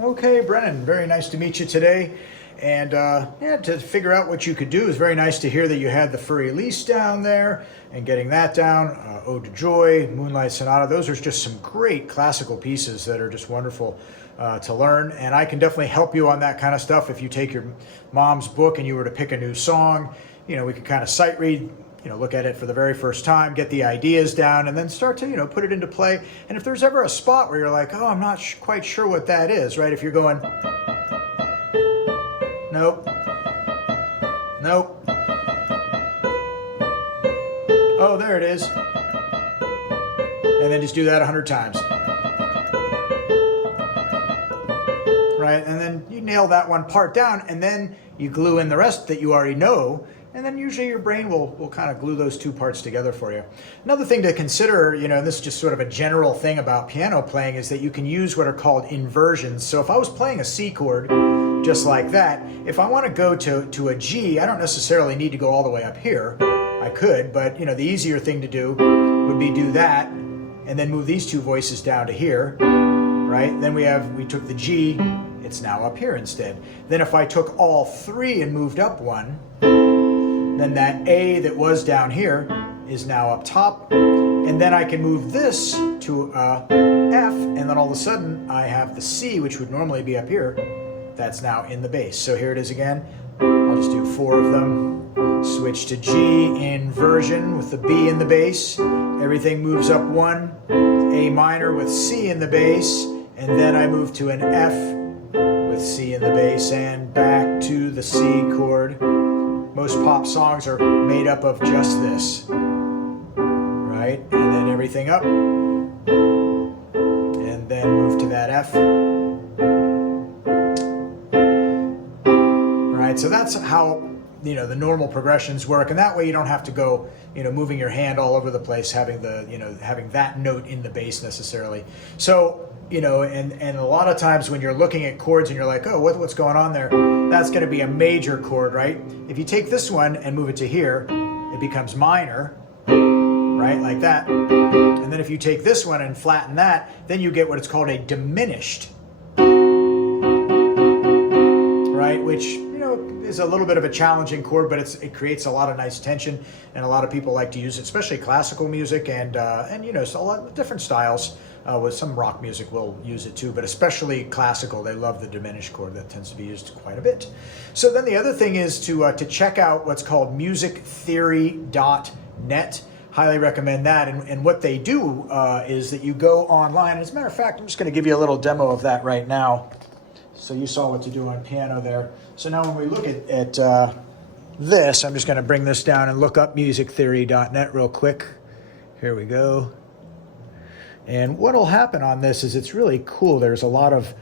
Okay, Brennan, very nice to meet you today. And yeah, to figure out what you could do, is very nice to hear that you had the Fur Elise down there and getting that down. Ode to Joy, Moonlight Sonata, those are just some great classical pieces that are just wonderful to learn. And I can definitely help you on that kind of stuff. If you take your mom's book and you were to pick a new song, you know, we could kind of sight read, you know, look at it for the very first time, get the ideas down, and then start to, you know, put it into play. And if there's ever a spot where you're like, oh, I'm not quite sure what that is, right? If you're going, nope, nope, oh, there it is. And then just do that 100 times. Right? And then you nail that one part down, and then you glue in the rest that you already know. And then usually your brain will kind of glue those two parts together for you. Another thing to consider, you know, and this is just sort of a general thing about piano playing, is that you can use what are called inversions. So if I was playing a C chord just like that, if I want to go to a G, I don't necessarily need to go all the way up here. I could, but you know, the easier thing to do would be do that and then move these two voices down to here, right? Then we took the G, it's now up here instead. Then if I took all three and moved up one, then that A that was down here is now up top. And then I can move this to a F, and then all of a sudden I have the C, which would normally be up here, that's now in the bass. So here it is again. I'll just do 4 of them. Switch to G inversion with the B in the bass. Everything moves up 1. A minor with C in the bass. And then I move to an F with C in the bass and back to the C chord. Most pop songs are made up of just this, right? And then everything up, and then move to that F. Right, so that's how, you know, the normal progressions work, and that way you don't have to go, you know, moving your hand all over the place, having the, you know, having that note in the bass necessarily. So, you know, and a lot of times when you're looking at chords and you're like, oh, what's going on there? That's going to be a major chord, right? If you take this one and move it to here, it becomes minor, right? Like that. And then if you take this one and flatten that, then you get what it's called a diminished, right? Which, you know, is a little bit of a challenging chord, but it creates a lot of nice tension, and a lot of people like to use it, especially classical music and you know, so a lot of different styles. With some rock music will use it too, but especially classical, they love the diminished chord. That tends to be used quite a bit. So then the other thing is to check out what's called musictheory.net. Highly recommend that. And what they do is that you go online. As a matter of fact, I'm just going to give you a little demo of that right now. So you saw what to do on piano there. So now when we look at this, I'm just going to bring this down and look up musictheory.net real quick. Here we go. And what will happen on this is it's really cool. There's a lot of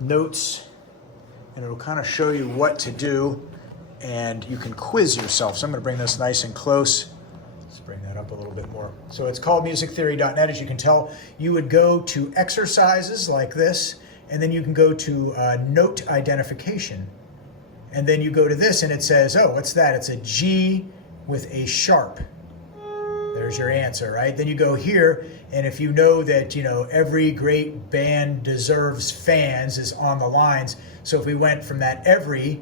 notes, and it'll kind of show you what to do, and you can quiz yourself. So I'm going to bring this nice and close. Let's bring that up a little bit more. So it's called musictheory.net. As you can tell, you would go to exercises like this, and then you can go to note identification. And then you go to this, and it says, oh, what's that? It's a G with a sharp. There's your answer, right? Then you go here, and if you know that, you know, every great band deserves fans is on the lines. So if we went from that every,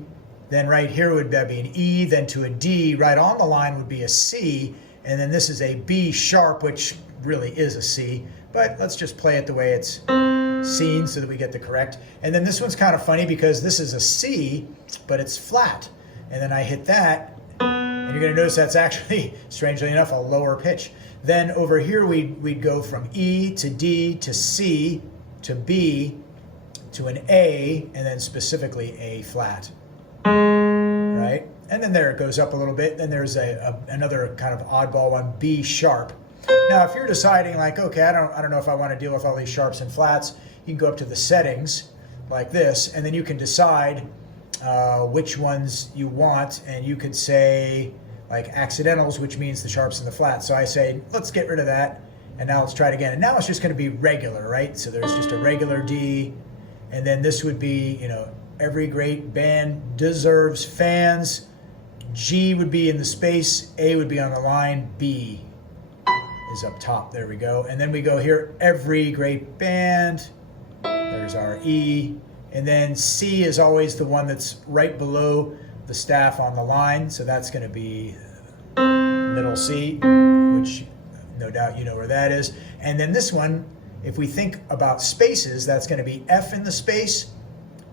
then right here would be an E, then to a D, right on the line would be a C, and then this is a B sharp, which really is a C, but let's just play it the way it's seen so that we get the correct. And then this one's kind of funny because this is a C, but it's flat. And then I hit that, and you're going to notice that's actually, strangely enough, a lower pitch. Then over here, we'd go from E to D to C to B to an A, and then specifically A flat, right? And then there it goes up a little bit. Then there's another kind of oddball one, B sharp. Now, if you're deciding like, okay, I don't know if I want to deal with all these sharps and flats, you can go up to the settings like this, and then you can decide which ones you want, and you could say like accidentals, which means the sharps and the flats. So I say, let's get rid of that, and now let's try it again. And now it's just going to be regular, right? So there's just a regular D, and then this would be, you know, every great band deserves fans. G would be in the space, A would be on the line, B is up top. There we go. And then we go here, every great band. There's our E. And then C is always the one that's right below the staff on the line. So that's going to be middle C, which no doubt you know where that is. And then this one, if we think about spaces, that's going to be F in the space,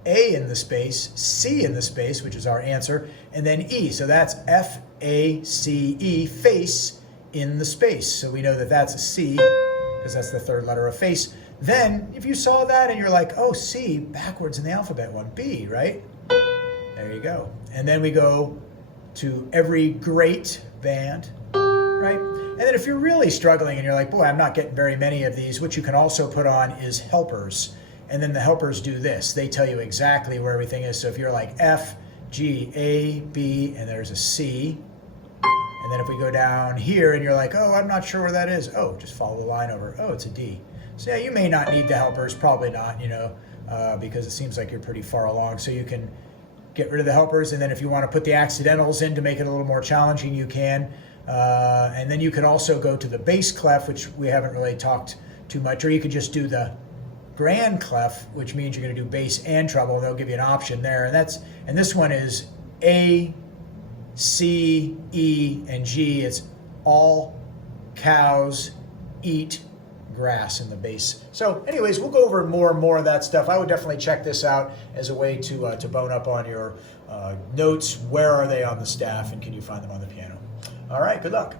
A in the space, C in the space, which is our answer, and then E. So that's F, A, C, E, face in the space. So we know that that's a C, because that's the third letter of face. Then, if you saw that and you're like, oh, C, backwards in the alphabet one, B, right? There you go. And then we go to every great band, right? And then if you're really struggling and you're like, boy, I'm not getting very many of these, what you can also put on is helpers. And then the helpers do this. They tell you exactly where everything is. So if you're like F, G, A, B, and there's a C. And then if we go down here and you're like, oh, I'm not sure where that is. Oh, just follow the line over. Oh, it's a D. So yeah, you may not need the helpers, probably not, because it seems like you're pretty far along. So you can get rid of the helpers. And then if you want to put the accidentals in to make it a little more challenging, you can. And then you could also go to the bass clef, which we haven't really talked too much, or you could just do the grand clef, which means you're going to do bass and treble. They'll give you an option there. And this one is A, C, E, and G. It's all cows eat grass in the bass. So anyways, we'll go over more and more of that stuff. I would definitely check this out as a way to bone up on your notes. Where are they on the staff, and can you find them on the piano? All right, good luck.